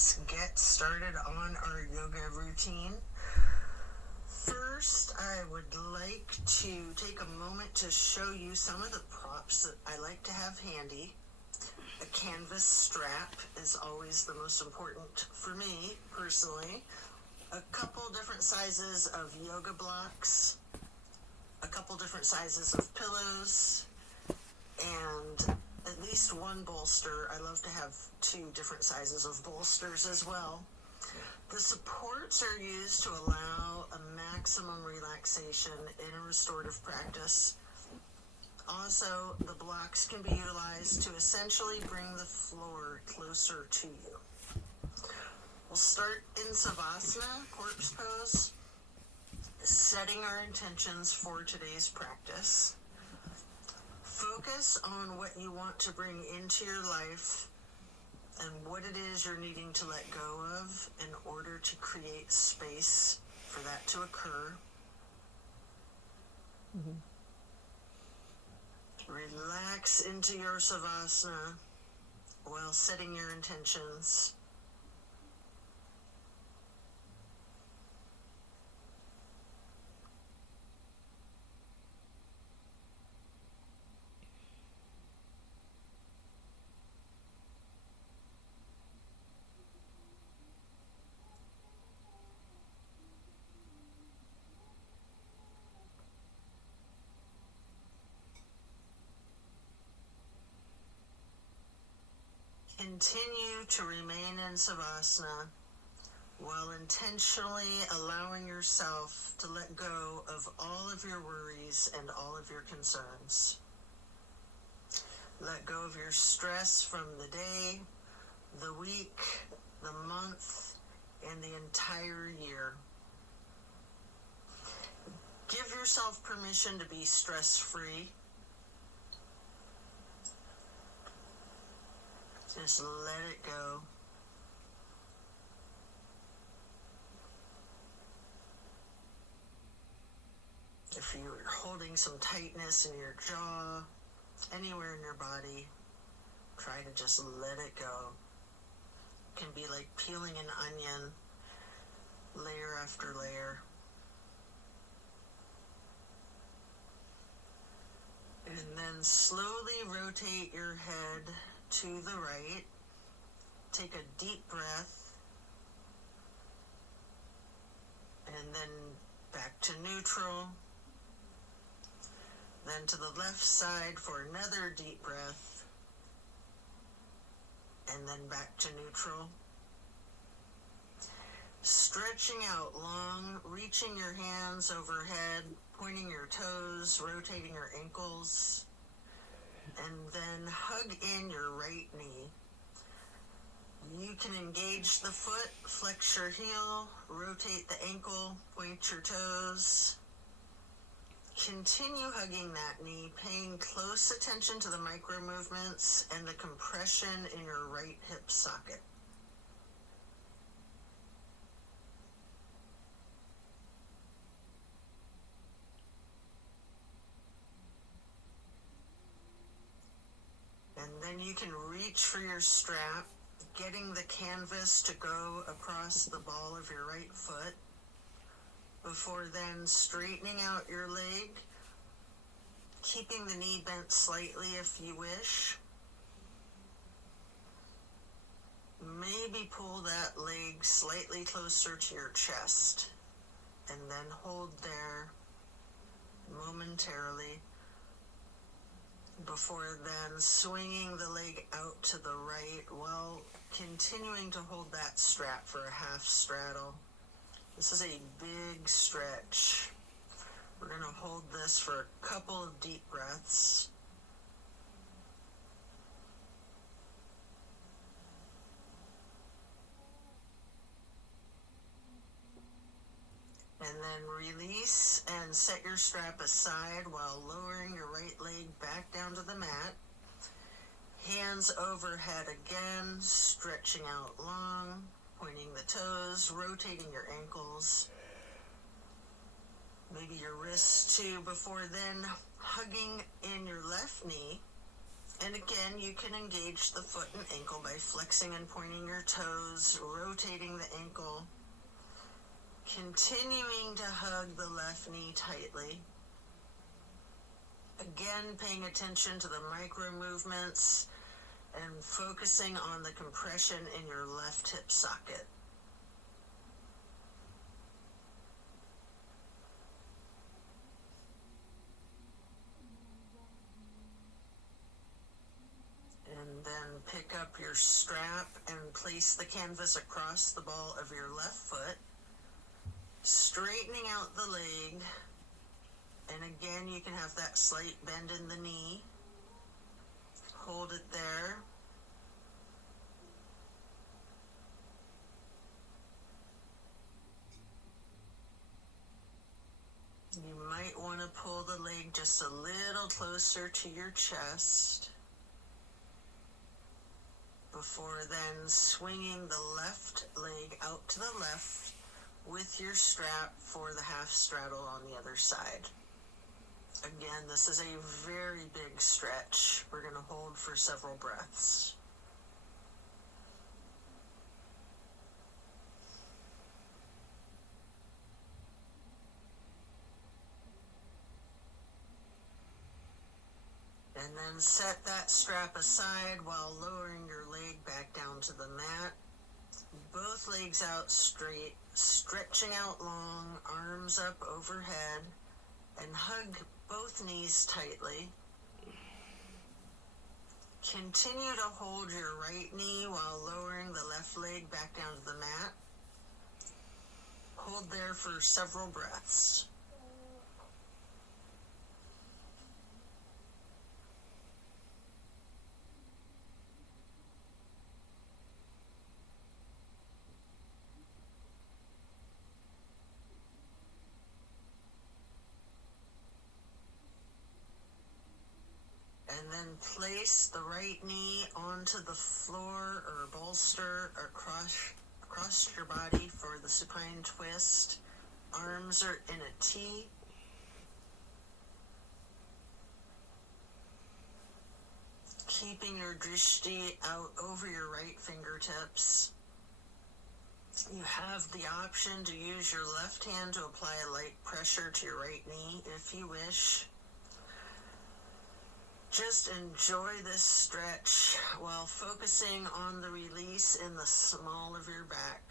let's get started on our yoga routine. First, I would like to take a moment to show you some of the props that I like to have handy. A canvas strap is always the most important for me, personally. A couple different sizes of yoga blocks, a couple different sizes of pillows, and at least one bolster. I love to have 2 different sizes of bolsters as well. The supports are used to allow a maximum relaxation in a restorative practice. Also, the blocks can be utilized to essentially bring the floor closer to you. We'll start in Savasana, corpse pose, setting our intentions for today's practice. Focus on what you want to bring into your life and what it is you're needing to let go of in order to create space for that to occur. Relax into your Savasana while setting your intentions. Continue to remain in Savasana while intentionally allowing yourself to let go of all of your worries and all of your concerns. Let go of your stress from the day, the week, the month, and the entire year. Give yourself permission to be stress-free. Just let it go. If you're holding some tightness in your jaw, anywhere in your body, try to just let it go. It can be like peeling an onion, layer after layer. And then slowly rotate your head to the right. Take a deep breath. And then back to neutral. Then to the left side for another deep breath. And then back to neutral. Stretching out long, reaching your hands overhead, pointing your toes, rotating your ankles. And then hug in your right knee. You can engage the foot, flex your heel, rotate the ankle, point your toes. Continue hugging that knee, paying close attention to the micro movements and the compression in your right hip socket. And then you can reach for your strap, getting the canvas to go across the ball of your right foot, before then straightening out your leg, keeping the knee bent slightly if you wish. Maybe pull that leg slightly closer to your chest, and then hold there momentarily, before then swinging the leg out to the right while continuing to hold that strap for a half straddle. This is a big stretch. We're going to hold this for a couple of deep breaths. And then release and set your strap aside while lowering your right leg back down to the mat. Hands overhead again, stretching out long, pointing the toes, rotating your ankles. Maybe your wrists too, before then hugging in your left knee And again, you can engage the foot and ankle by flexing and pointing your toes, rotating the ankle, continuing to hug the left knee tightly. Again, paying attention to the micro movements and focusing on the compression in your left hip socket. And then pick up your strap and place the canvas across the ball of your left foot, straightening out the leg. And again, you can have that slight bend in the knee. Hold it there. You might want to pull the leg just a little closer to your chest before then swinging the left leg out to the left with your strap for the half straddle on the other side. Again, this is a very big stretch. We're going to hold for several breaths. And then set that strap aside while lowering your leg back down to the mat. Both legs out straight, stretching out long, arms up overhead, and hug both knees tightly. Continue to hold your right knee while lowering the left leg back down to the mat. Hold there for several breaths. And then place the right knee onto the floor or bolster across your body for the supine twist. Arms are in a T. Keeping your drishti out over your right fingertips. You have the option to use your left hand to apply a light pressure to your right knee if you wish. Just enjoy this stretch while focusing on the release in the small of your back.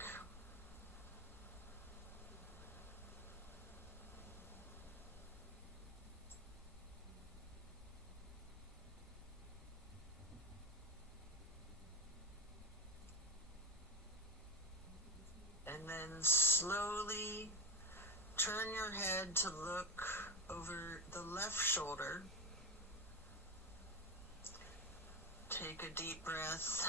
And then slowly turn your head to look over the left shoulder. Take a deep breath.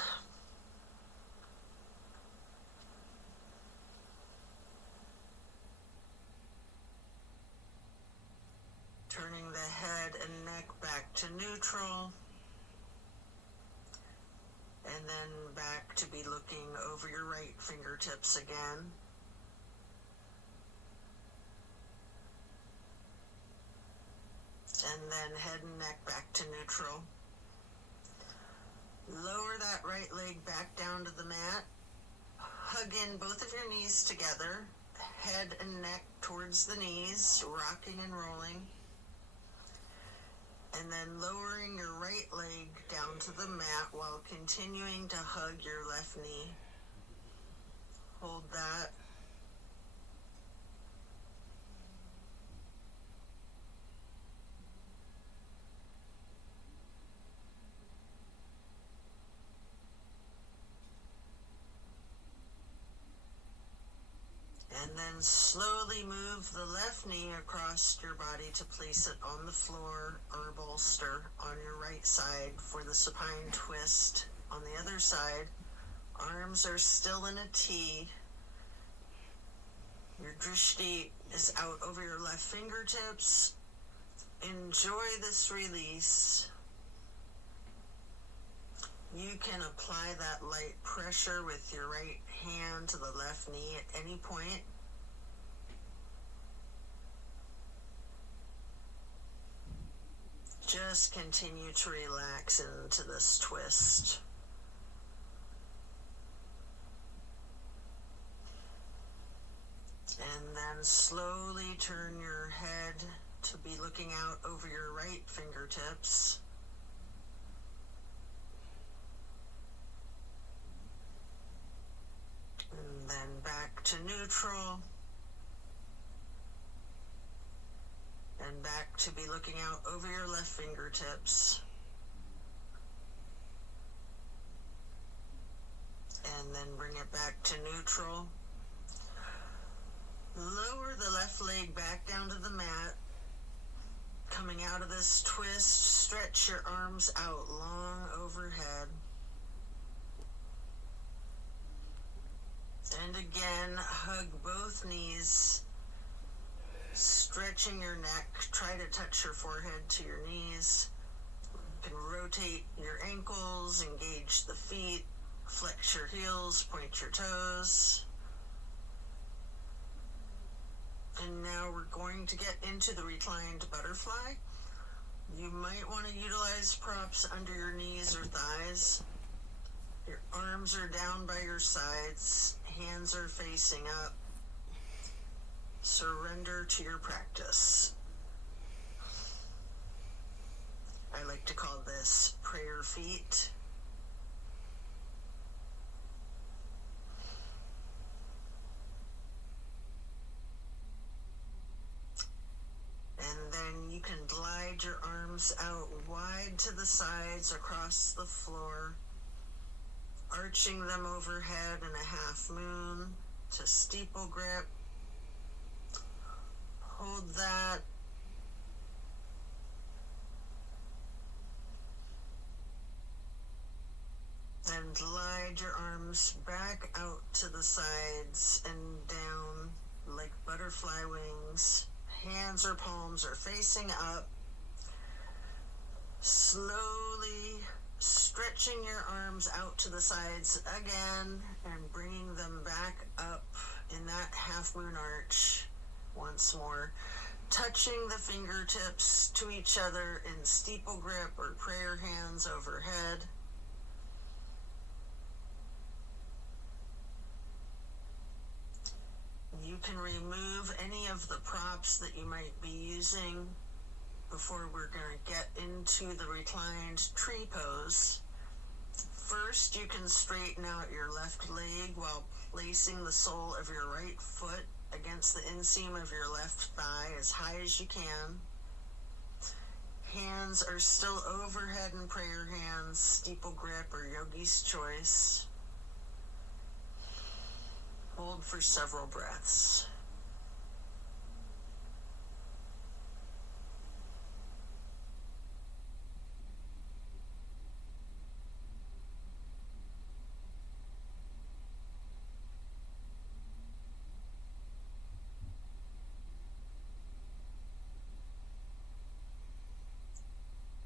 Turning the head and neck back to neutral. And then back to be looking over your right fingertips again. And then head and neck back to neutral. Lower that right leg back down to the mat. Hug in both of your knees together. Head and neck towards the knees, rocking and rolling. And then lowering your right leg down to the mat while continuing to hug your left knee. Hold that. And then slowly move the left knee across your body to place it on the floor or bolster on your right side for the supine twist. On the other side, arms are still in a T. Your drishti is out over your left fingertips. Enjoy this release. You can apply that light pressure with your right hand to the left knee at any point. Just continue to relax into this twist. And then slowly turn your head to be looking out over your right fingertips. And then back to neutral. And back to be looking out over your left fingertips. And then bring it back to neutral. Lower the left leg back down to the mat. Coming out of this twist, stretch your arms out long overhead. And again, hug both knees, stretching your neck. Try to touch your forehead to your knees. You can rotate your ankles, engage the feet, flex your heels, point your toes. And now we're going to get into the reclined butterfly. You might want to utilize props under your knees or thighs. Your arms are down by your sides, hands are facing up. Surrender to your practice. I like to call this prayer feet. And then you can glide your arms out wide to the sides across the floor, arching them overhead in a half moon to steeple grip. Hold that. And glide your arms back out to the sides and down like butterfly wings. Hands or palms are facing up. Slowly stretching your arms out to the sides again and bringing them back up in that half moon arch once more. Touching the fingertips to each other in steeple grip or prayer hands overhead. You can remove any of the props that you might be using before we're going to get into the reclined tree pose. First, you can straighten out your left leg while placing the sole of your right foot against the inseam of your left thigh as high as you can. Hands are still overhead in prayer hands, steeple grip or yogi's choice. Hold for several breaths.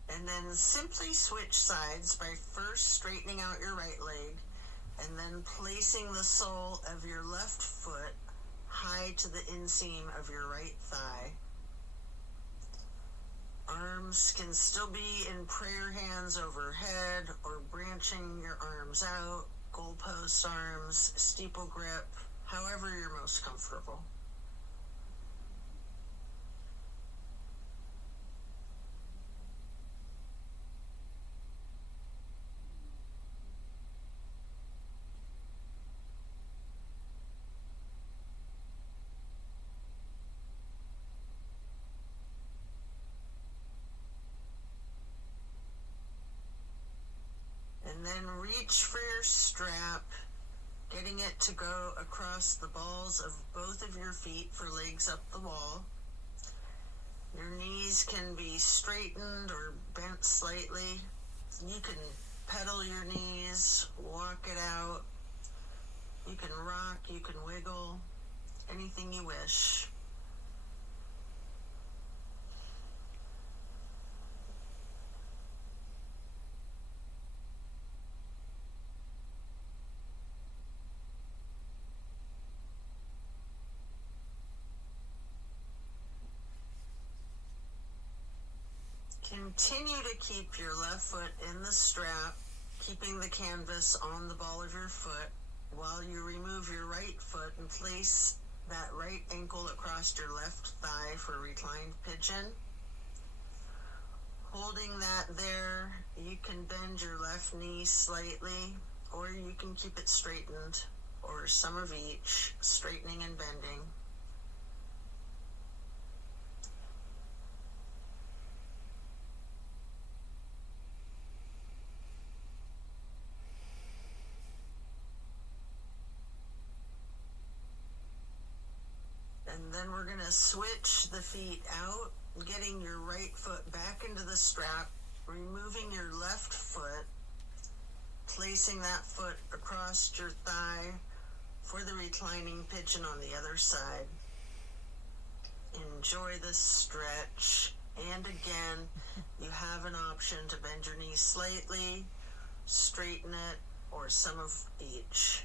And then simply switch sides by first straightening out your right leg and then placing the sole of your left foot high to the inseam of your right thigh. Arms can still be in prayer hands overhead or branching your arms out, goalpost arms, steeple grip, however you're most comfortable. And then reach for your strap, getting it to go across the balls of both of your feet for legs up the wall. Your knees can be straightened or bent slightly. You can pedal your knees, walk it out. You can rock, you can wiggle, anything you wish. Continue to keep your left foot in the strap, keeping the canvas on the ball of your foot while you remove your right foot and place that right ankle across your left thigh for reclined pigeon. Holding that there, you can bend your left knee slightly, or you can keep it straightened, or some of each, straightening and bending. And then we're going to switch the feet out, getting your right foot back into the strap, removing your left foot, placing that foot across your thigh for the reclining pigeon on the other side. Enjoy this stretch. And again, you have an option to bend your knee slightly, straighten it, or some of each.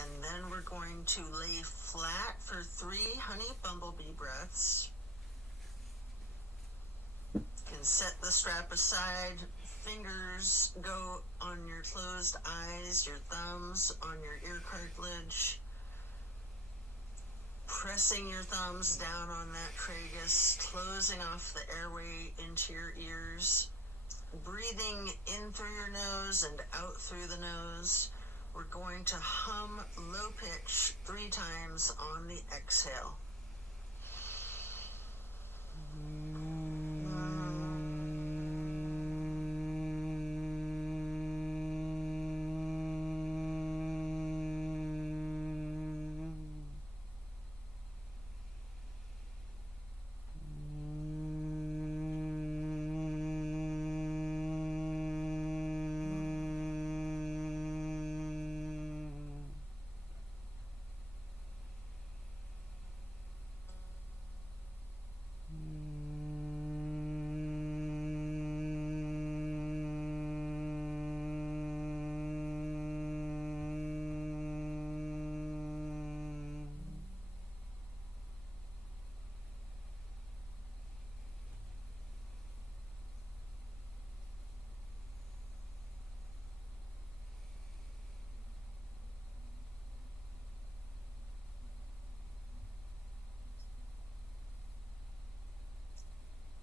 And then we're going to lay flat for 3 honey bumblebee breaths. You can set the strap aside. Fingers go on your closed eyes, your thumbs on your ear cartilage. Pressing your thumbs down on that tragus, closing off the airway into your ears. Breathing in through your nose and out through the nose. We're going to hum low pitch 3 times on the exhale.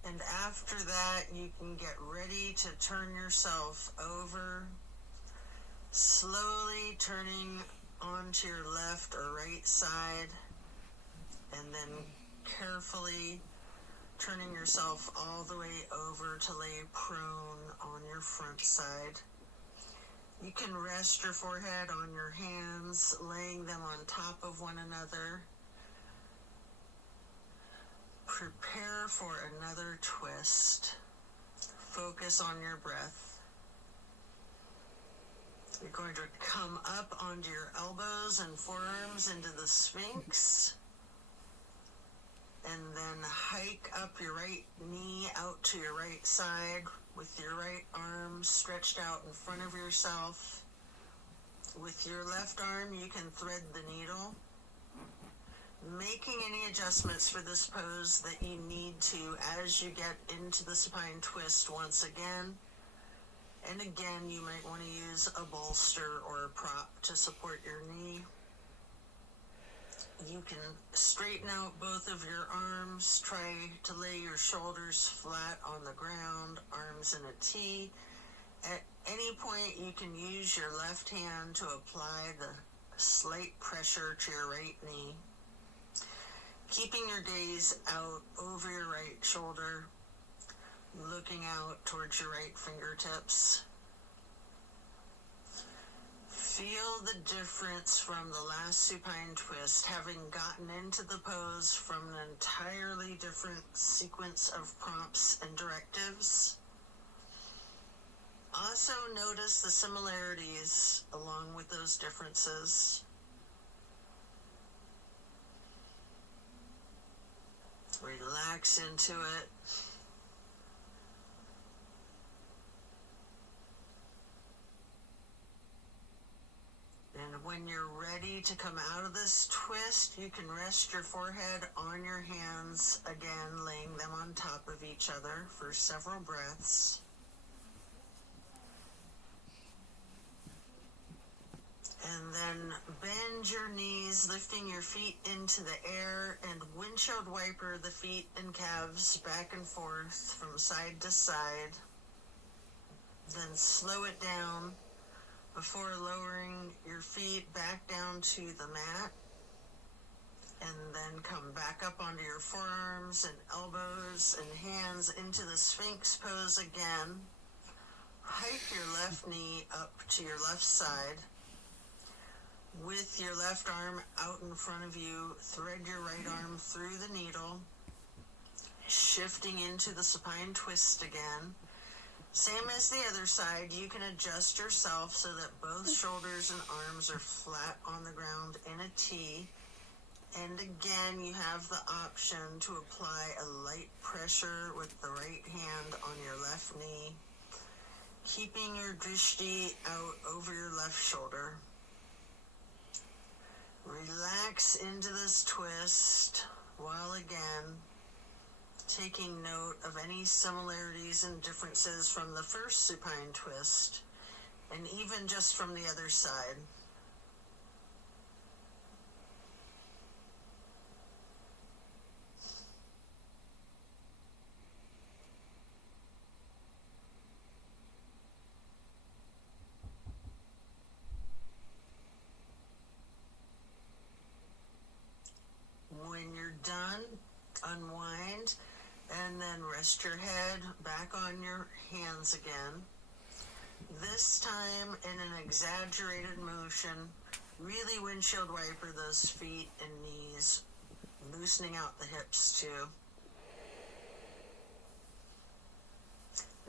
And after that, you can get ready to turn yourself over, slowly turning onto your left or right side, and then carefully turning yourself all the way over to lay prone on your front side. You can rest your forehead on your hands, laying them on top of one another. Prepare for another twist. Focus on your breath. You're going to come up onto your elbows and forearms into the Sphinx. And then hike up your right knee out to your right side with your right arm stretched out in front of yourself. With your left arm, you can thread the needle, making any adjustments for this pose that you need to as you get into the supine twist once again. And again, you might want to use a bolster or a prop to support your knee. You can straighten out both of your arms, try to lay your shoulders flat on the ground, arms in a T. At any point, you can use your left hand to apply the slight pressure to your right knee. Keeping your gaze out over your right shoulder, looking out towards your right fingertips. Feel the difference from the last supine twist, having gotten into the pose from an entirely different sequence of prompts and directives. Also notice the similarities along with those differences. Relax into it. When you're ready to come out of this twist, you can rest your forehead on your hands, again laying them on top of each other for several breaths. And then bend your knees, lifting your feet into the air, and windshield wiper the feet and calves back and forth from side to side. Then slow it down before lowering your feet back down to the mat. And then come back up onto your forearms and elbows and hands into the Sphinx pose again. Hike your left knee up to your left side. With your left arm out in front of you, thread your right arm through the needle, shifting into the supine twist again. Same as the other side, you can adjust yourself so that both shoulders and arms are flat on the ground in a T. And again, you have the option to apply a light pressure with the right hand on your left knee, keeping your drishti out over your left shoulder. Relax into this twist while again taking note of any similarities and differences from the first supine twist, and even just from the other side. When you're done, unwind, and then rest your head back on your hands again. This time in an exaggerated motion, really windshield wiper those feet and knees, loosening out the hips too.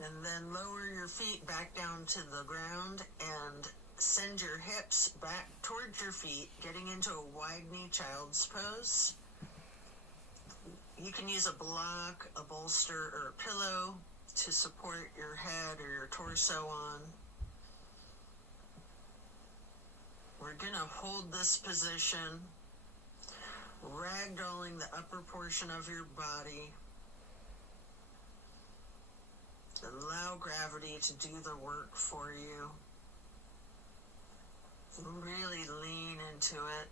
And then lower your feet back down to the ground and send your hips back towards your feet, getting into a wide knee child's pose. You can use a block, a bolster, or a pillow to support your head or your torso on. We're going to hold this position, ragdolling the upper portion of your body. Allow gravity to do the work for you. Really lean into it.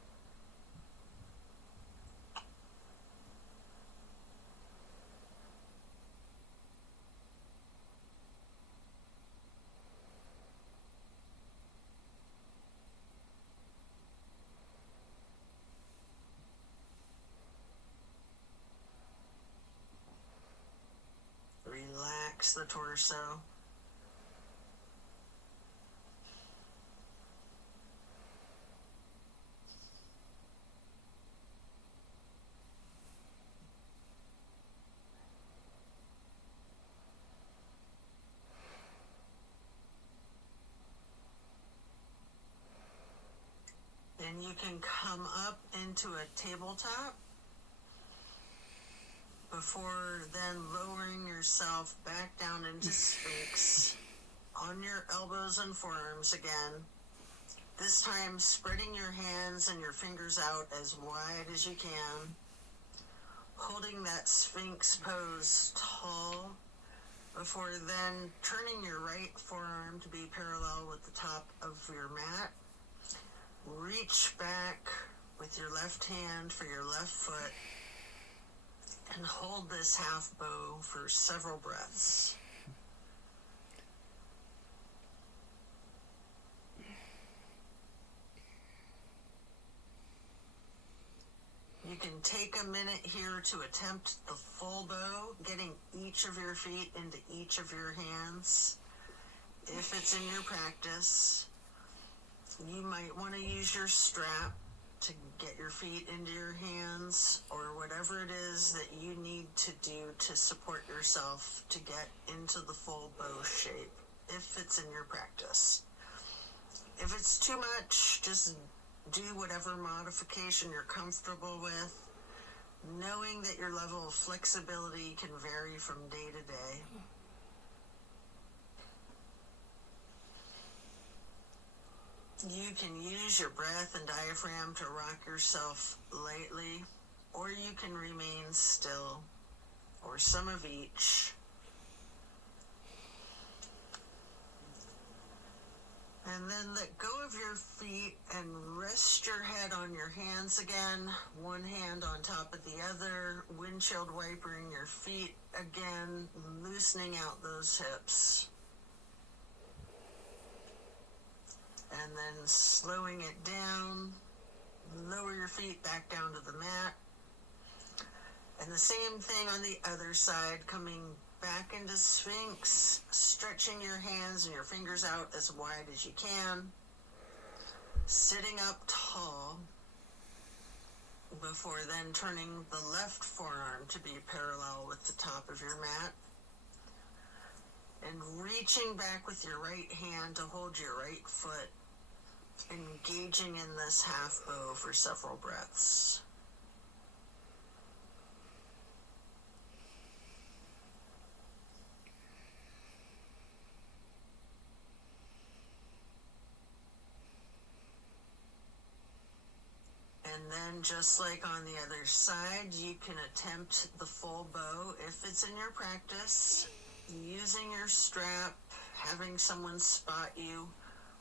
Relax the torso. Then you can come up into a tabletop before then lowering yourself back down into Sphinx on your elbows and forearms again. This time spreading your hands and your fingers out as wide as you can, holding that Sphinx pose tall before then turning your right forearm to be parallel with the top of your mat. Reach back with your left hand for your left foot and hold this half bow for several breaths. You can take a minute here to attempt the full bow, getting each of your feet into each of your hands. If it's in your practice, you might want to use your strap to get your feet into your hands, or whatever it is that you need to do to support yourself to get into the full bow shape, if it's in your practice. If it's too much, just do whatever modification you're comfortable with, knowing that your level of flexibility can vary from day to day. You can use your breath and diaphragm to rock yourself lightly, or you can remain still, or some of each. And then let go of your feet and rest your head on your hands again, one hand on top of the other, windshield wipering your feet again, loosening out those hips. And then slowing it down, lower your feet back down to the mat. And the same thing on the other side, coming back into Sphinx, stretching your hands and your fingers out as wide as you can, sitting up tall, before then turning the left forearm to be parallel with the top of your mat, and reaching back with your right hand to hold your right foot, engaging in this half bow for several breaths. And then just like on the other side, you can attempt the full bow if it's in your practice, using your strap, having someone spot you,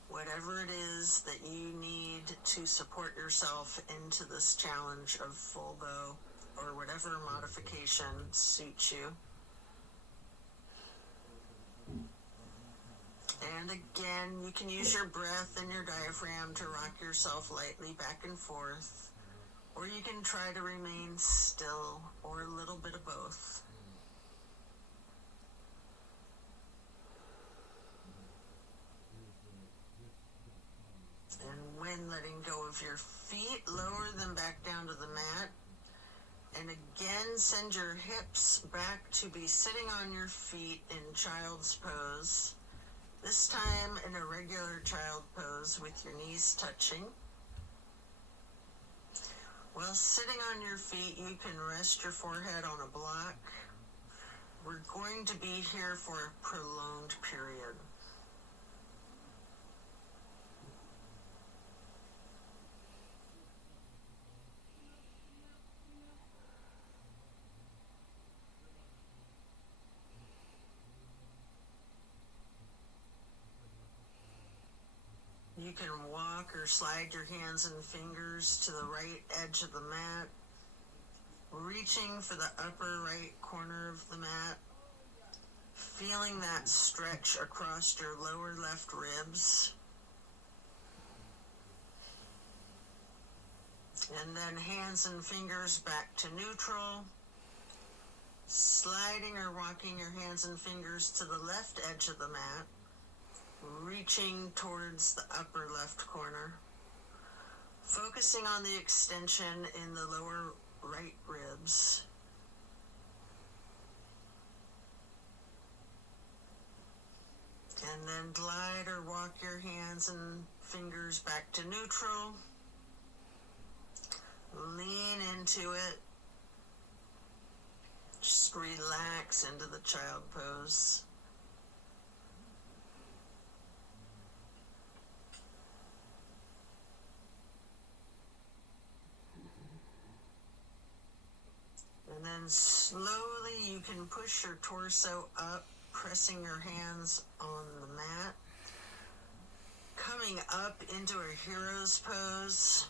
whatever it is that you need to support yourself into this challenge of full bow, or whatever modification suits you. And again, you can use your breath and your diaphragm to rock yourself lightly back and forth, or you can try to remain still, or a little bit of both. And when letting go of your feet, lower them back down to the mat. And again, send your hips back to be sitting on your feet in child's pose. This time in a regular child pose with your knees touching. While sitting on your feet, you can rest your forehead on a block. We're going to be here for a prolonged period. You can walk or slide your hands and fingers to the right edge of the mat, reaching for the upper right corner of the mat, feeling that stretch across your lower left ribs. And then hands and fingers back to neutral, sliding or walking your hands and fingers to the left edge of the mat, reaching towards the upper left corner, focusing on the extension in the lower right ribs. And then glide or walk your hands and fingers back to neutral. Lean into it. Just relax into the child pose. And then slowly you can push your torso up, pressing your hands on the mat. Coming up into a hero's pose.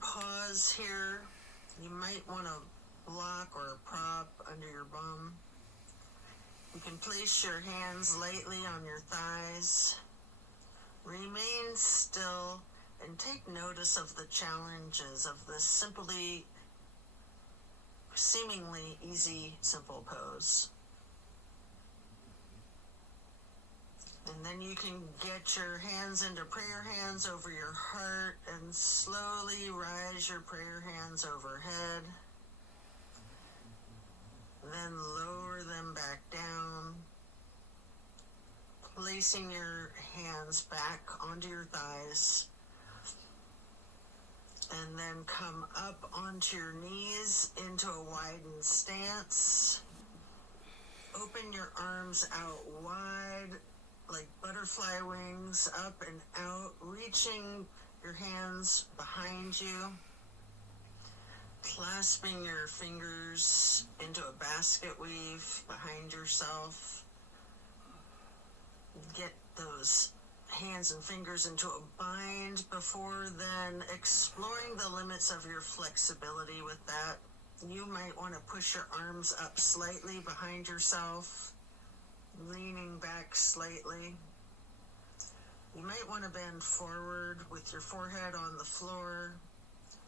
Pause here. You might want a block or a prop under your bum. You can place your hands lightly on your thighs. Remain still and take notice of the challenges of this seemingly easy, simple pose. And then you can get your hands into prayer hands over your heart and slowly rise your prayer hands overhead. Then lower them back down, placing your hands back onto your thighs. And then come up onto your knees into a widened stance. Open your arms out wide, like butterfly wings, up and out, reaching your hands behind you, clasping your fingers into a basket weave behind yourself. Get those hands and fingers into a bind before then exploring the limits of your flexibility with that. You might want to push your arms up slightly behind yourself, leaning back slightly. You might want to bend forward with your forehead on the floor,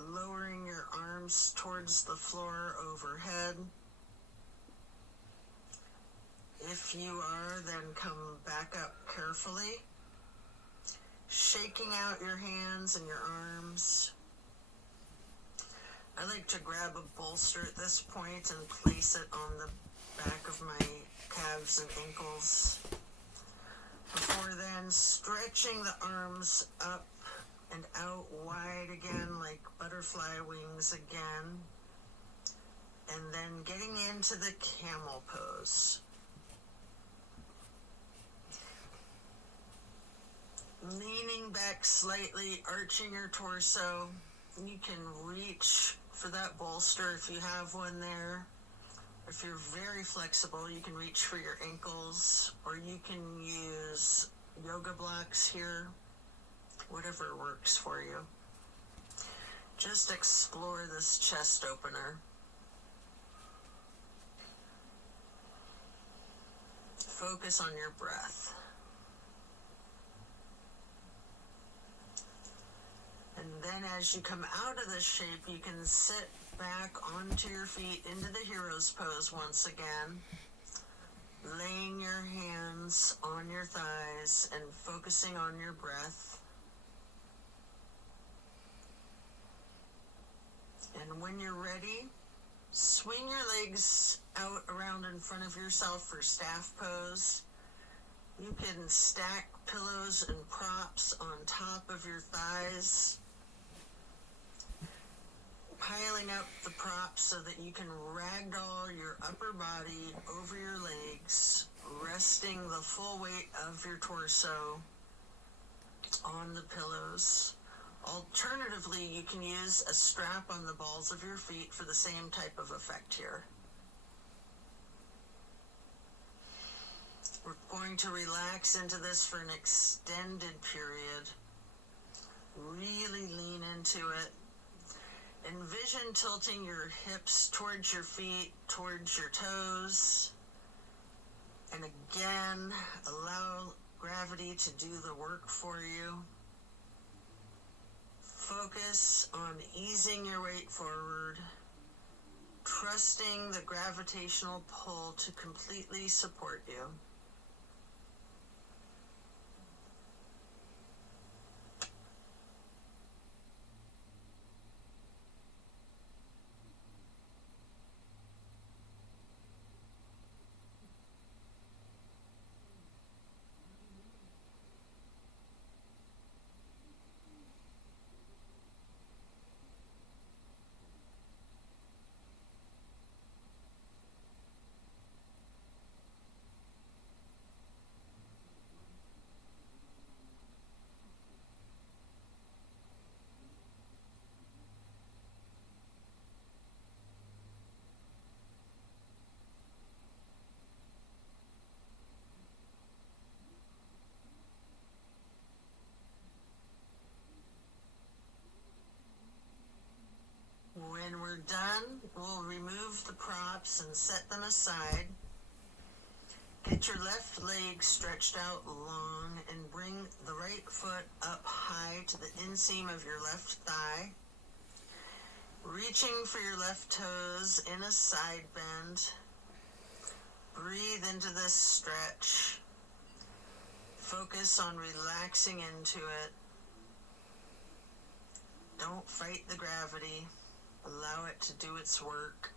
lowering your arms towards the floor overhead. If you are, then come back up carefully, shaking out your hands and your arms. I like to grab a bolster at this point and place it on the back of my calves and ankles. Before then, stretching the arms up and out wide again, like butterfly wings again. And then getting into the camel pose. Leaning back slightly, arching your torso. You can reach for that bolster if you have one there. If you're very flexible, you can reach for your ankles, or you can use yoga blocks here, whatever works for you. Just explore this chest opener. Focus on your breath. And then as you come out of this shape, you can sit back onto your feet into the hero's pose once again, laying your hands on your thighs and focusing on your breath. And when you're ready, swing your legs out around in front of yourself for staff pose. You can stack pillows and props on top of your thighs, piling up the props so that you can ragdoll your upper body over your legs, resting the full weight of your torso on the pillows. Alternatively, you can use a strap on the balls of your feet for the same type of effect here. We're going to relax into this for an extended period. Really lean into it. Envision tilting your hips towards your feet, towards your toes. And again, allow gravity to do the work for you. Focus on easing your weight forward, trusting the gravitational pull to completely support you. When we're done, we'll remove the props and set them aside. Get your left leg stretched out long and bring the right foot up high to the inseam of your left thigh. Reaching for your left toes in a side bend. Breathe into this stretch. Focus on relaxing into it. Don't fight the gravity. Allow it to do its work.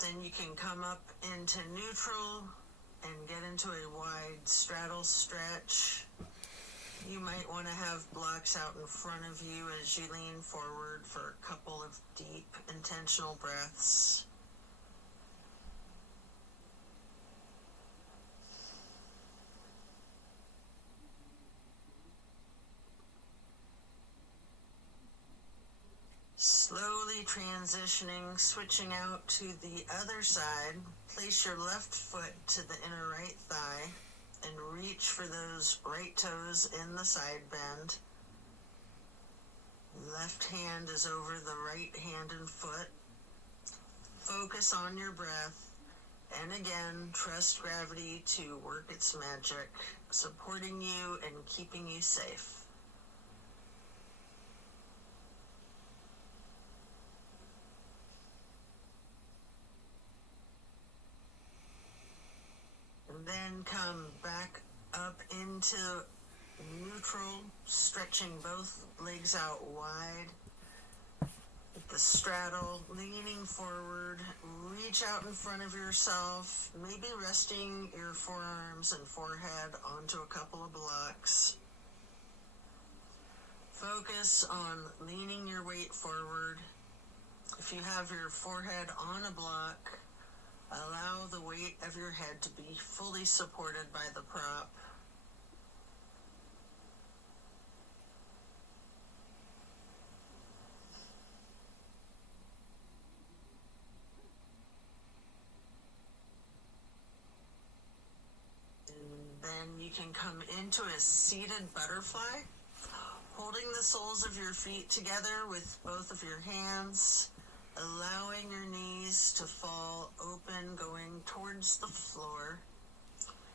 Then you can come up into neutral and get into a wide straddle stretch. You might want to have blocks out in front of you as you lean forward for a couple of deep, intentional breaths. slowly transitioning, switching out to the other side. Place your left foot to the inner right thigh and reach for those right toes in the side bend. Left hand is over the right hand and foot. Focus on your breath, and again, trust gravity to work its magic, supporting you and keeping you safe. And then come back up into neutral, stretching both legs out wide. With the straddle, leaning forward, reach out in front of yourself, maybe resting your forearms and forehead onto a couple of blocks. Focus on leaning your weight forward. If you have your forehead on a block, allow the weight of your head to be fully supported by the prop. Then you can come into a seated butterfly, holding the soles of your feet together with both of your hands, allowing your knees to fall open, going towards the floor,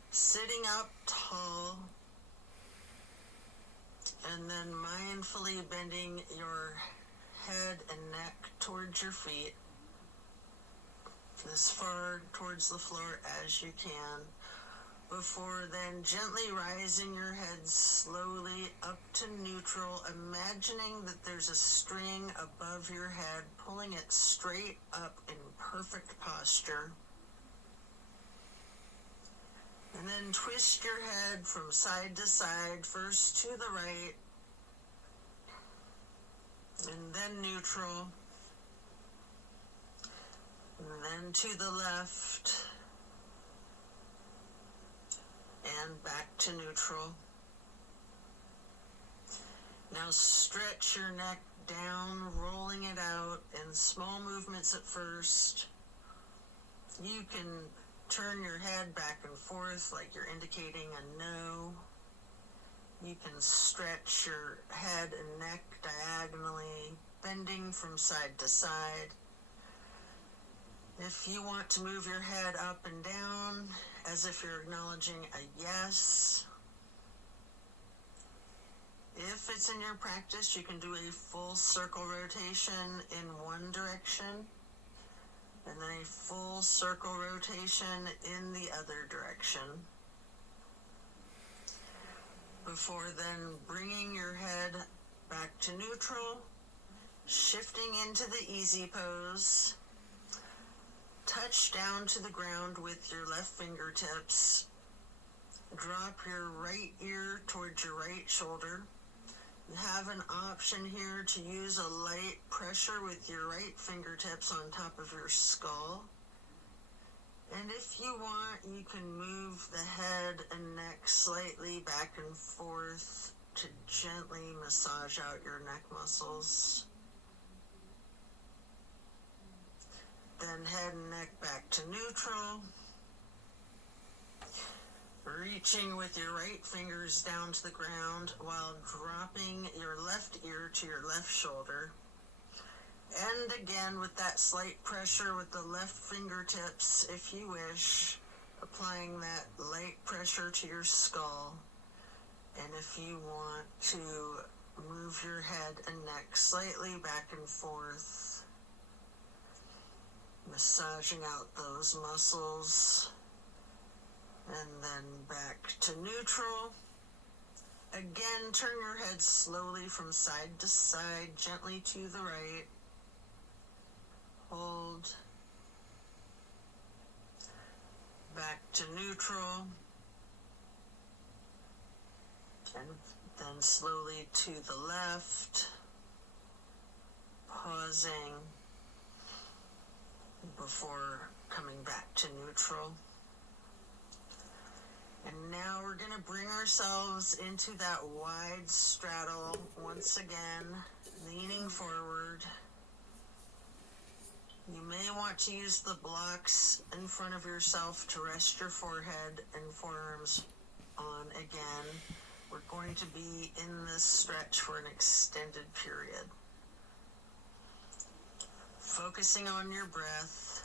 sitting up tall, and then mindfully bending your head and neck towards your feet, as far towards the floor as you can. Before then, gently rising your head slowly up to neutral, imagining that there's a string above your head, pulling it straight up in perfect posture. And then twist your head from side to side, first to the right, and then neutral, and then to the left, and back to neutral. Now stretch your neck down, rolling it out in small movements at first. You can turn your head back and forth like you're indicating a no. You can stretch your head and neck diagonally, bending from side to side. If you want to move your head up and down, as if you're acknowledging a yes. If it's in your practice, you can do a full circle rotation in one direction, and then a full circle rotation in the other direction. Before then, bringing your head back to neutral, shifting into the easy pose. Touch down to the ground with your left fingertips. Drop your right ear towards your right shoulder. You have an option here to use a light pressure with your right fingertips on top of your skull. And if you want, you can move the head and neck slightly back and forth to gently massage out your neck muscles. Then head and neck back to neutral. Reaching with your right fingers down to the ground while dropping your left ear to your left shoulder. And again with that slight pressure with the left fingertips, if you wish, applying that light pressure to your skull. And if you want to move your head and neck slightly back and forth, massaging out those muscles, and then back to neutral. Again, turn your head slowly from side to side, gently to the right. Hold. Back to neutral. And then slowly to the left. Pausing before coming back to neutral. And now we're going to bring ourselves into that wide straddle once again, leaning forward, You may want to use the blocks in front of yourself to rest your forehead and forearms on again. We're going to be in this stretch for an extended period. Focusing on your breath.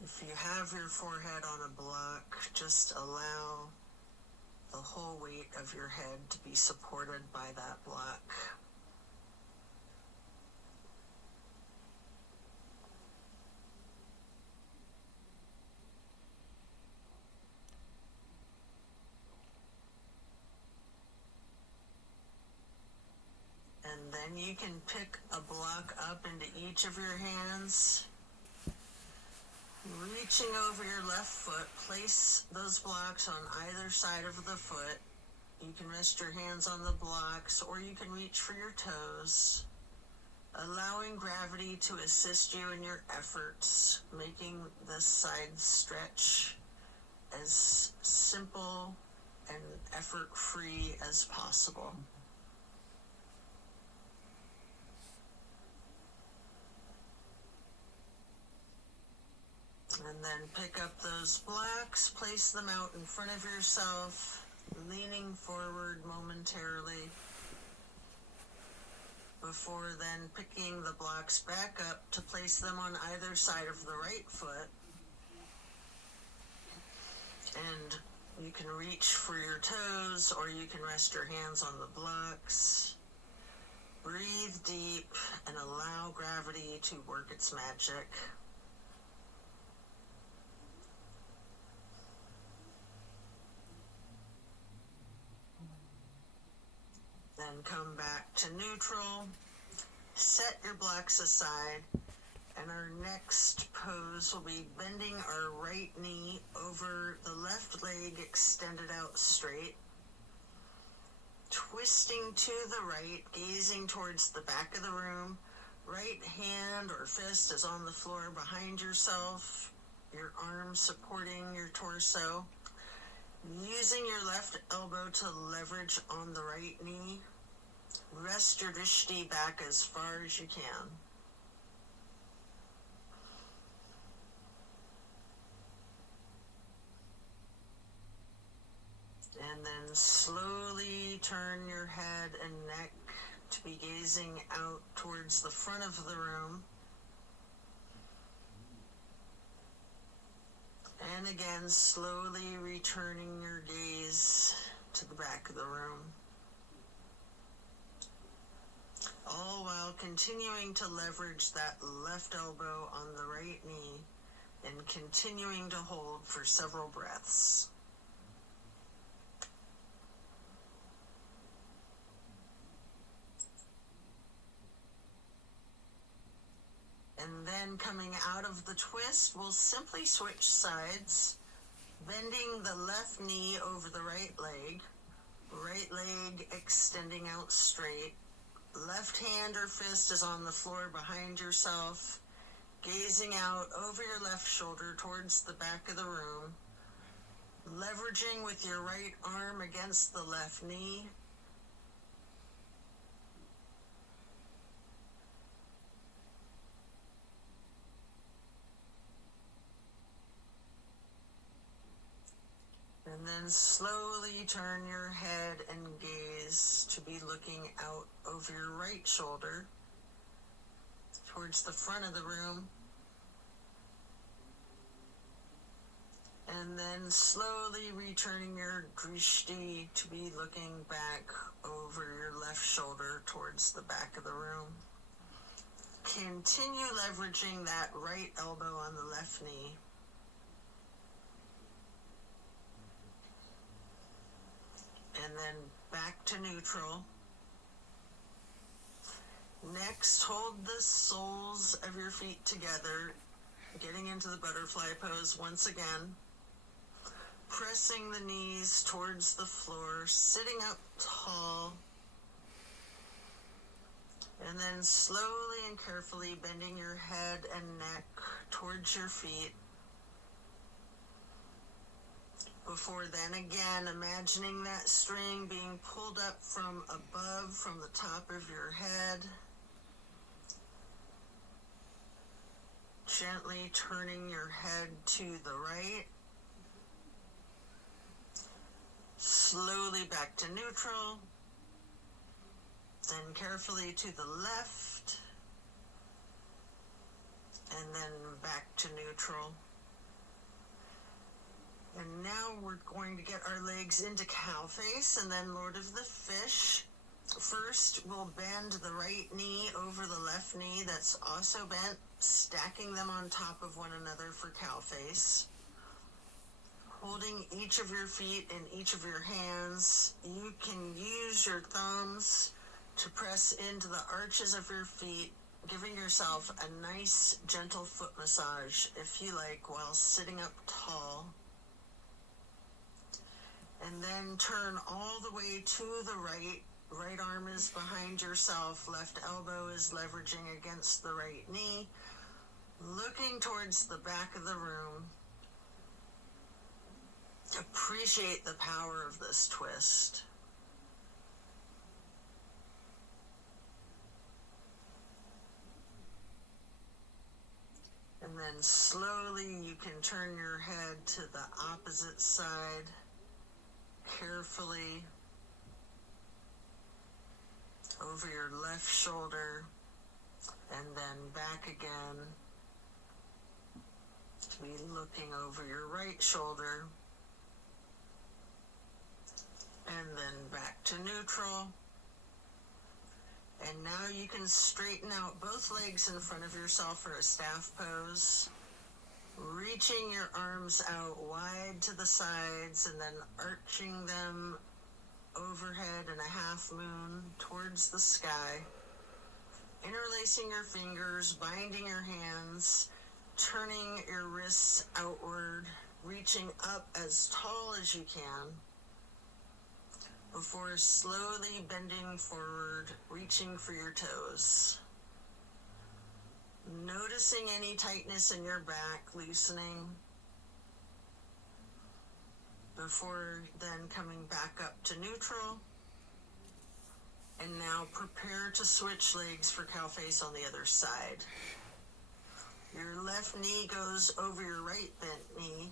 If you have your forehead on a block, just allow the whole weight of your head to be supported by that block. And then you can pick a block up into each of your hands. Reaching over your left foot, place those blocks on either side of the foot. You can rest your hands on the blocks, or you can reach for your toes, allowing gravity to assist you in your efforts, making this side stretch as simple and effort-free as possible. And then pick up those blocks, place them out in front of yourself, leaning forward momentarily, before then picking the blocks back up to place them on either side of the right foot. And you can reach for your toes, or you can rest your hands on the blocks. Breathe deep and allow gravity to work its magic. Then come back to neutral, set your blocks aside, and our next pose will be bending our right knee over the left leg extended out straight, twisting to the right, gazing towards the back of the room. Right hand or fist is on the floor behind yourself, your arm supporting your torso. Using your left elbow to leverage on the right knee, rest your drishti back as far as you can. And then slowly turn your head and neck to be gazing out towards the front of the room. And again, slowly returning your gaze to the back of the room. All while continuing to leverage that left elbow on the right knee and continuing to hold for several breaths. And then coming out of the twist, we'll simply switch sides, bending the left knee over the right leg extending out straight. Left hand or fist is on the floor behind yourself, gazing out over your left shoulder towards the back of the room, leveraging with your right arm against the left knee. And then slowly turn your head and gaze to be looking out over your right shoulder towards the front of the room. And then slowly returning your drishti to be looking back over your left shoulder towards the back of the room. Continue leveraging that right elbow on the left knee. And then back to neutral. Next, hold the soles of your feet together, getting into the butterfly pose once again. Pressing the knees towards the floor, sitting up tall. And then slowly and carefully bending your head and neck towards your feet. Before then, again, imagining that string being pulled up from above, from the top of your head. Gently turning your head to the right. Slowly back to neutral. Then carefully to the left. And then back to neutral. And now we're going to get our legs into cow face and then Lord of the Fish. First, we'll bend the right knee over the left knee that's also bent, stacking them on top of one another for cow face. Holding each of your feet in each of your hands, you can use your thumbs to press into the arches of your feet, giving yourself a nice, gentle foot massage, if you like, while sitting up tall. And then turn all the way to the right. Right arm is behind yourself. Left elbow is leveraging against the right knee. Looking towards the back of the room. Appreciate the power of this twist. And then slowly you can turn your head to the opposite side. Carefully over your left shoulder and then back again to be looking over your right shoulder and then back to neutral. And now you can straighten out both legs in front of yourself for a staff pose. Reaching your arms out wide to the sides and then arching them overhead in a half moon towards the sky. Interlacing your fingers, binding your hands, turning your wrists outward, reaching up as tall as you can, before slowly bending forward, reaching for your toes. Noticing any tightness in your back, loosening, before then coming back up to neutral. And now prepare to switch legs for cow face on the other side. Your left knee goes over your right bent knee,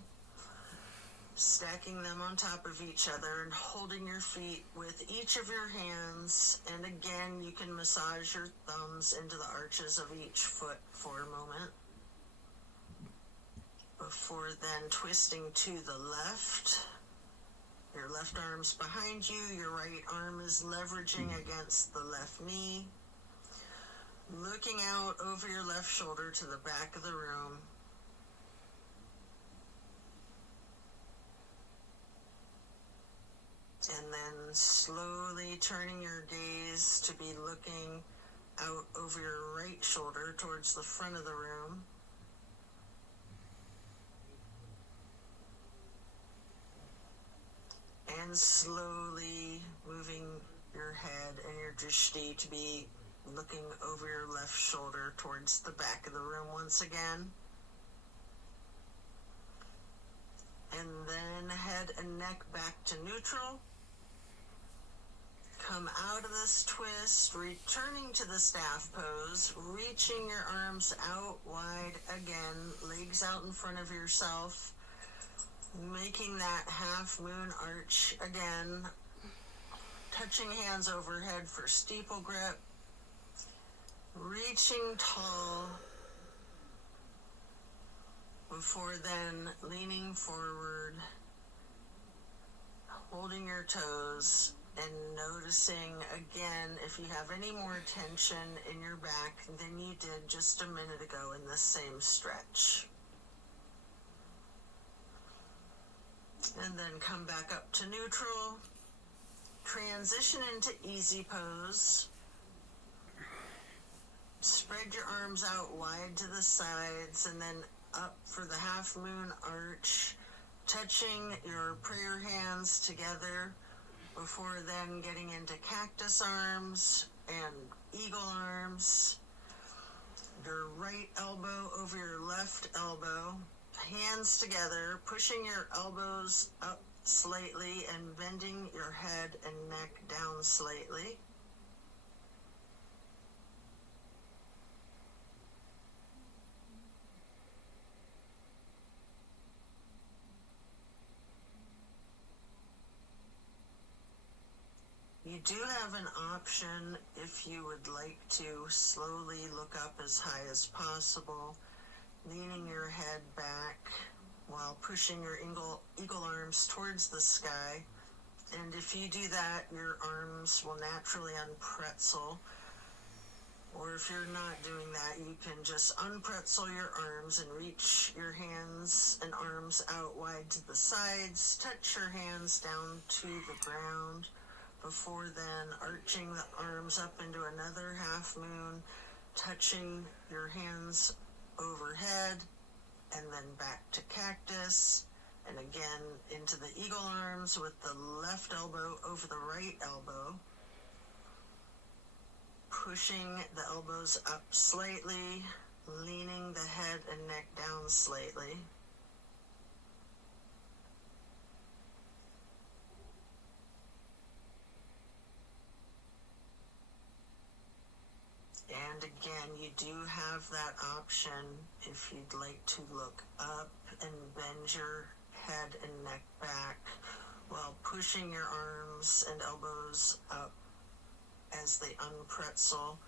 stacking them on top of each other and holding your feet with each of your hands. And again, you can massage your thumbs into the arches of each foot for a moment. Before then twisting to the left. Your left arm's behind you, your right arm is leveraging against the left knee. Looking out over your left shoulder to the back of the room. And then slowly turning your gaze to be looking out over your right shoulder towards the front of the room. And slowly moving your head and your drishti to be looking over your left shoulder towards the back of the room once again. And then head and neck back to neutral. Come out of this twist, returning to the staff pose, reaching your arms out wide again, legs out in front of yourself, making that half moon arch again, touching hands overhead for steeple grip, reaching tall, before then leaning forward, holding your toes, and noticing again if you have any more tension in your back than you did just a minute ago in the same stretch. And then come back up to neutral, transition into easy pose. Spread your arms out wide to the sides and then up for the half moon arch, touching your prayer hands together before then getting into cactus arms, and eagle arms. Your right elbow over your left elbow, hands together, pushing your elbows up slightly and bending your head and neck down slightly. You do have an option if you would like to slowly look up as high as possible, leaning your head back while pushing your eagle arms towards the sky. And if you do that, your arms will naturally unpretzel. Or if you're not doing that, you can just unpretzel your arms and reach your hands and arms out wide to the sides. Touch your hands down to the ground. Before then, arching the arms up into another half moon, touching your hands overhead, and then back to cactus, and again into the eagle arms with the left elbow over the right elbow, pushing the elbows up slightly, leaning the head and neck down slightly. And again, you do have that option if you'd like to look up and bend your head and neck back while pushing your arms and elbows up as they unpretzel,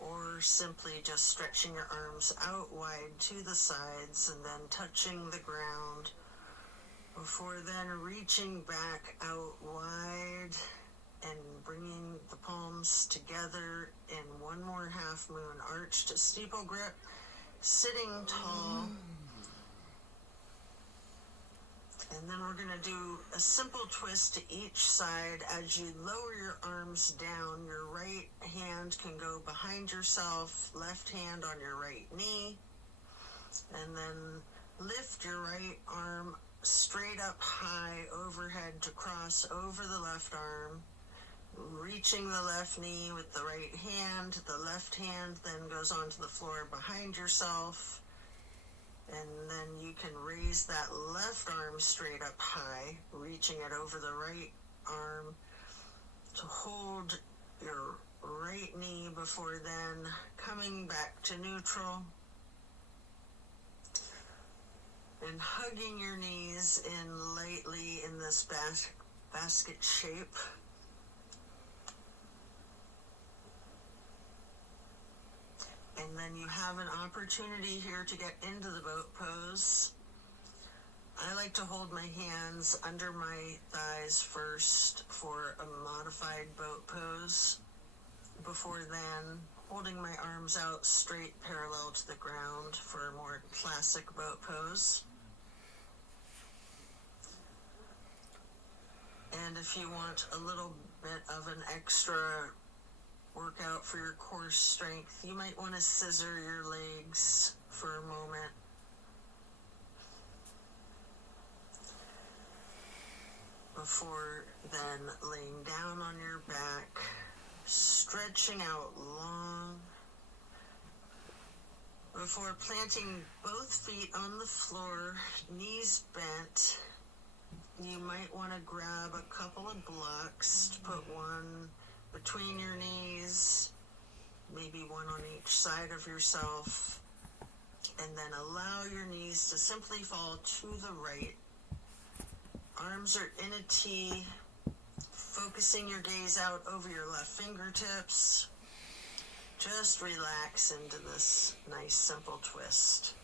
or simply just stretching your arms out wide to the sides and then touching the ground before then reaching back out wide and bringing the palms together in one more half moon arch to steeple grip, sitting tall. And then we're going to do a simple twist to each side. As you lower your arms down, your right hand can go behind yourself, left hand on your right knee, and then lift your right arm straight up high overhead to cross over the left arm. Reaching the left knee with the right hand. The left hand then goes onto the floor behind yourself. And then you can raise that left arm straight up high, reaching it over the right arm to hold your right knee before then coming back to neutral. And hugging your knees in lightly in this basket shape. And then you have an opportunity here to get into the boat pose. I like to hold my hands under my thighs first for a modified boat pose. Before then, holding my arms out straight parallel to the ground for a more classic boat pose. And if you want a little bit of an extra workout for your core strength, you might want to scissor your legs for a moment. Before then laying down on your back, stretching out long. Before planting both feet on the floor, knees bent, you might want to grab a couple of blocks to put one between your knees, maybe one on each side of yourself, and then allow your knees to simply fall to the right. Arms are in a T, focusing your gaze out over your left fingertips. Just relax into this nice simple twist.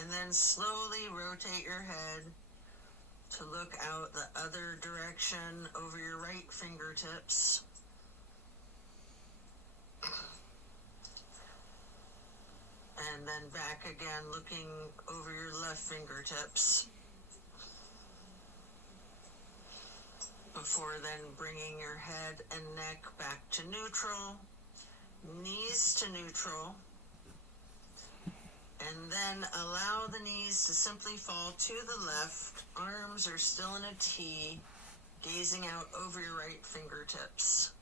And then slowly rotate your head to look out the other direction over your right fingertips. And then back again, looking over your left fingertips. Before then bringing your head and neck back to neutral, knees to neutral, and then allow the knees to simply fall to the left. Arms are still in a T, gazing out over your right fingertips.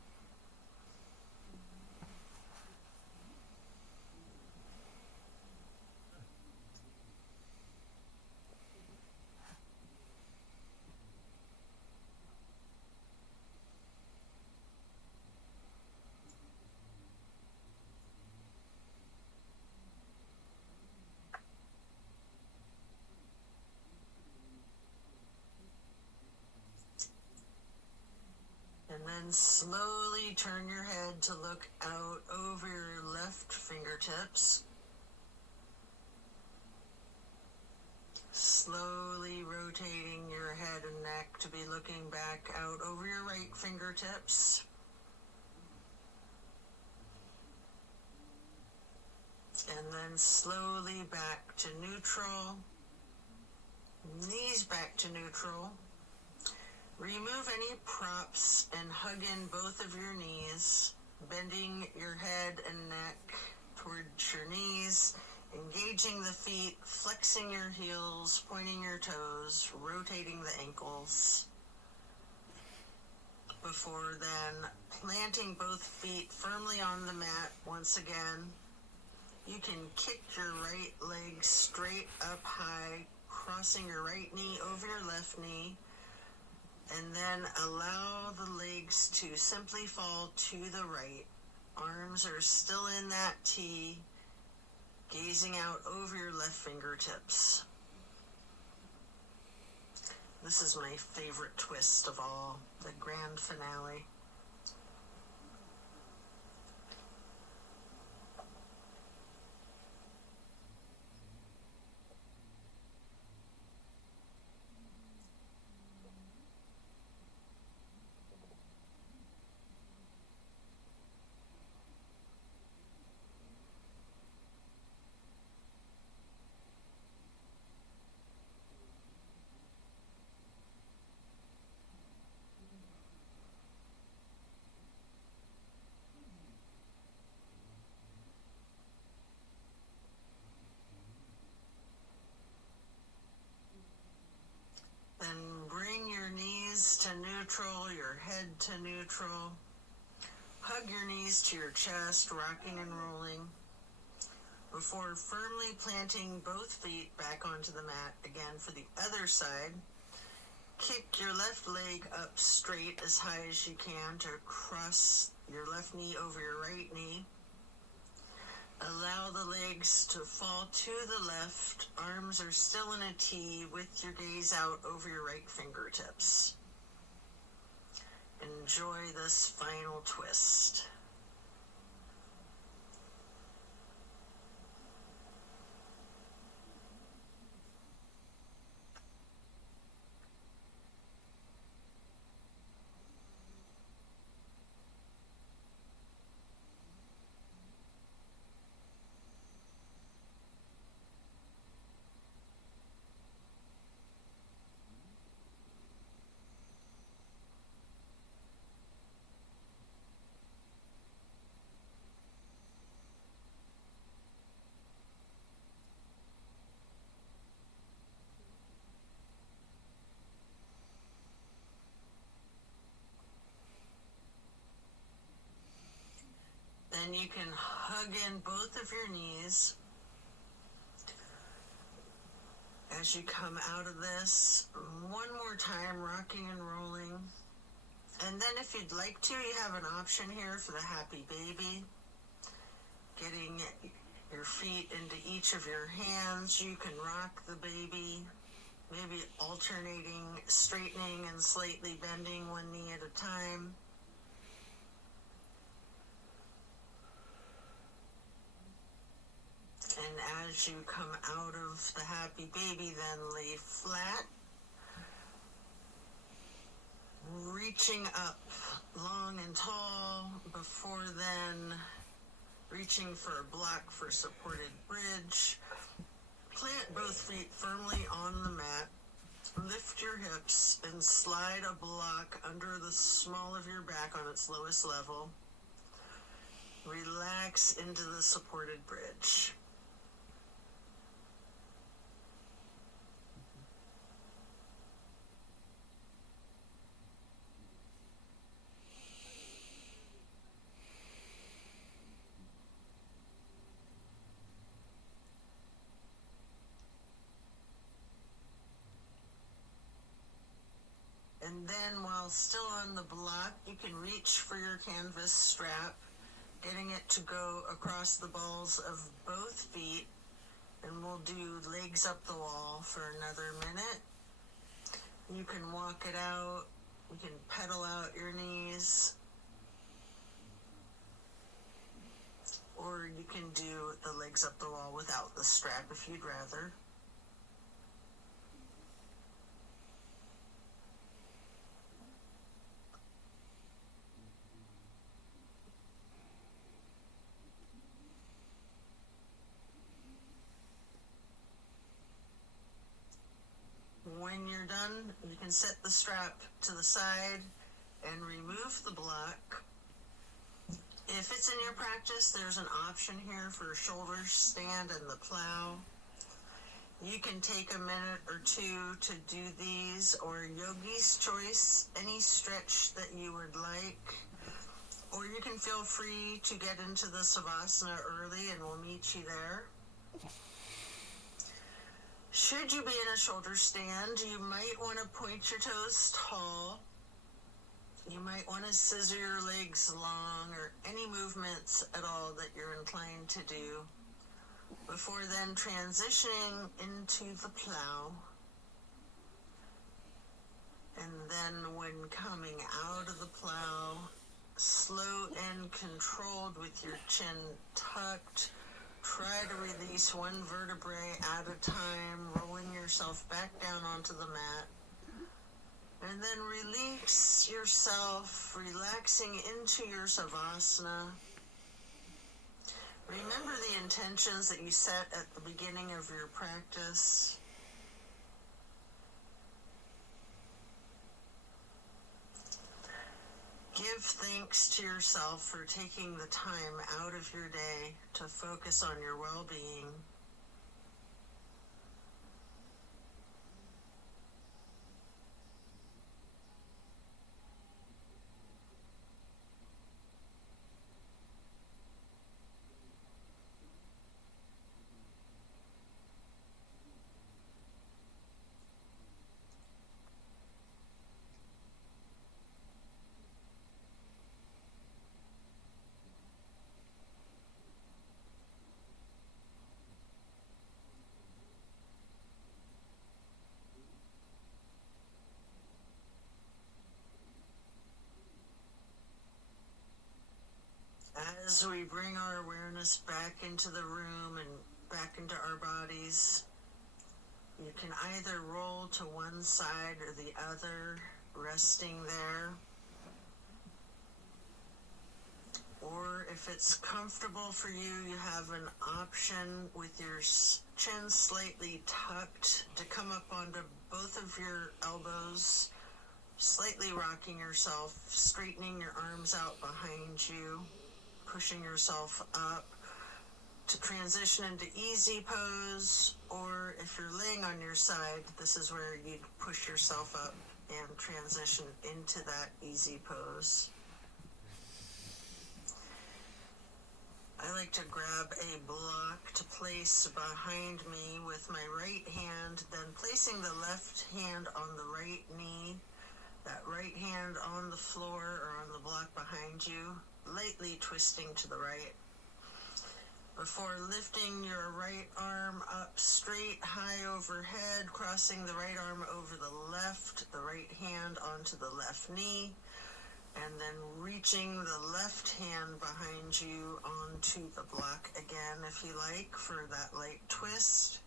And then slowly turn your head to look out over your left fingertips. Slowly rotating your head and neck to be looking back out over your right fingertips. And then slowly back to neutral. Knees back to neutral. Remove any props and hug in both of your knees, bending your head and neck towards your knees, engaging the feet, flexing your heels, pointing your toes, rotating the ankles. Before then, planting both feet firmly on the mat once again. You can kick your right leg straight up high, crossing your right knee over your left knee. And then allow the legs to simply fall to the right. Arms are still in that T, gazing out over your left fingertips. This is my favorite twist of all, the grand finale. Then bring your knees to neutral, your head to neutral. Hug your knees to your chest, rocking and rolling. Before firmly planting both feet back onto the mat again for the other side. Kick your left leg up straight as high as you can to cross your left knee over your right knee. Allow the legs to fall to the left. Arms are still in a T with your gaze out over your right fingertips. Enjoy this final twist. Then you can hug in both of your knees as you come out of this. One more time, rocking and rolling. And then if you'd like to, you have an option here for the happy baby. Getting your feet into each of your hands. You can rock the baby, maybe alternating, straightening and slightly bending one knee at a time. And as you come out of the happy baby, then lay flat, reaching up long and tall. Before then, reaching for a block for supported bridge. Plant both feet firmly on the mat. Lift your hips and slide a block under the small of your back on its lowest level. Relax into the supported bridge. And then while still on the block, you can reach for your canvas strap, getting it to go across the balls of both feet, and we'll do legs up the wall for another minute. You can walk it out, you can pedal out your knees, or you can do the legs up the wall without the strap if you'd rather. When you're done, you can set the strap to the side and remove the block. If it's in your practice, there's an option here for a shoulder stand and the plow. You can take a minute or two to do these, or yogi's choice, any stretch that you would like. Or you can feel free to get into the Savasana early and we'll meet you there. Should you be in a shoulder stand, you might want to point your toes tall. You might want to scissor your legs long, or any movements at all that you're inclined to do, before then transitioning into the plow. And then when coming out of the plow, slow and controlled with your chin tucked, try to release one vertebrae at a time, rolling yourself back down onto the mat. And then release yourself, relaxing into your Savasana. Remember the intentions that you set at the beginning of your practice. Give thanks to yourself for taking the time out of your day to focus on your well-being. As we bring our awareness back into the room and back into our bodies, you can either roll to one side or the other, resting there. Or if it's comfortable for you, you have an option with your chin slightly tucked to come up onto both of your elbows, slightly rocking yourself, straightening your arms out behind you, pushing yourself up to transition into easy pose. Or if you're laying on your side, this is where you'd push yourself up and transition into that easy pose. I like to grab a block to place behind me with my right hand, then placing the left hand on the right knee, that right hand on the floor or on the block behind you, lightly twisting to the right. Before lifting your right arm up straight, high overhead, crossing the right arm over the left, the right hand onto the left knee, and then reaching the left hand behind you onto the block again, if you like, for that light twist.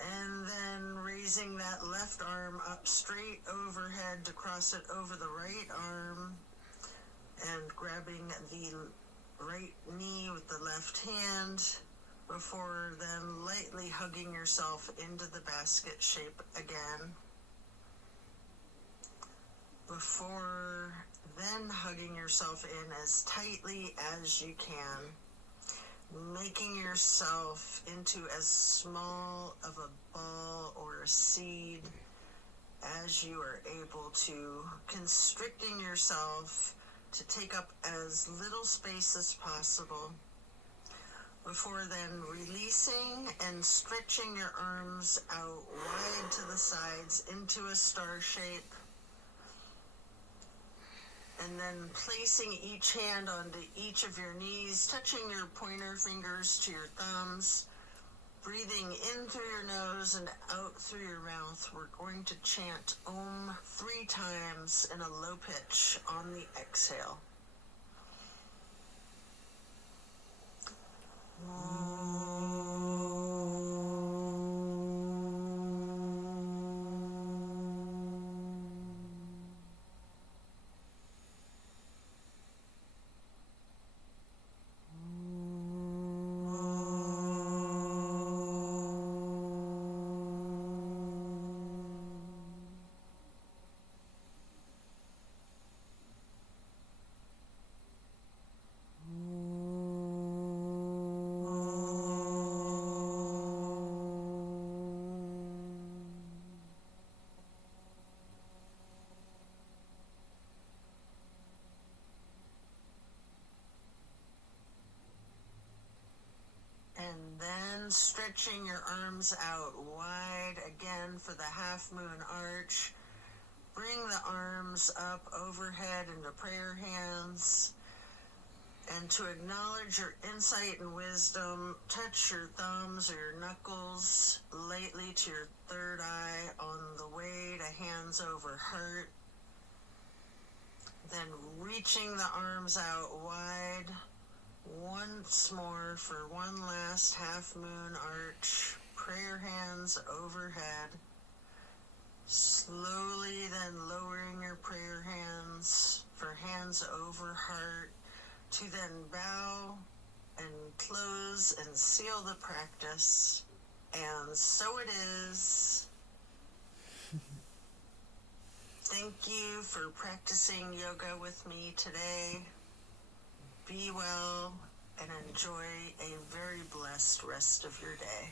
And then raising that left arm up straight overhead to cross it over the right arm, and grabbing the right knee with the left hand, before then lightly hugging yourself into the basket shape again. Before then hugging yourself in as tightly as you can, making yourself into as small of a ball or a seed as you are able to, constricting yourself to take up as little space as possible. Before then releasing and stretching your arms out wide to the sides into a star shape. And then placing each hand onto each of your knees, touching your pointer fingers to your thumbs, breathing in through your nose and out through your mouth. We're going to chant Om 3 times in a low pitch on the exhale. And then stretching your arms out wide again for the half moon arch. Bring the arms up overhead into prayer hands. And to acknowledge your insight and wisdom, touch your thumbs or your knuckles lightly to your third eye on the way to hands over heart. Then reaching the arms out wide once more for one last half moon arch. Prayer hands overhead. Slowly then lowering your prayer hands for hands over heart, to then bow and close and seal the practice. And so it is. Thank you for practicing yoga with me today. Be well and enjoy a very blessed rest of your day.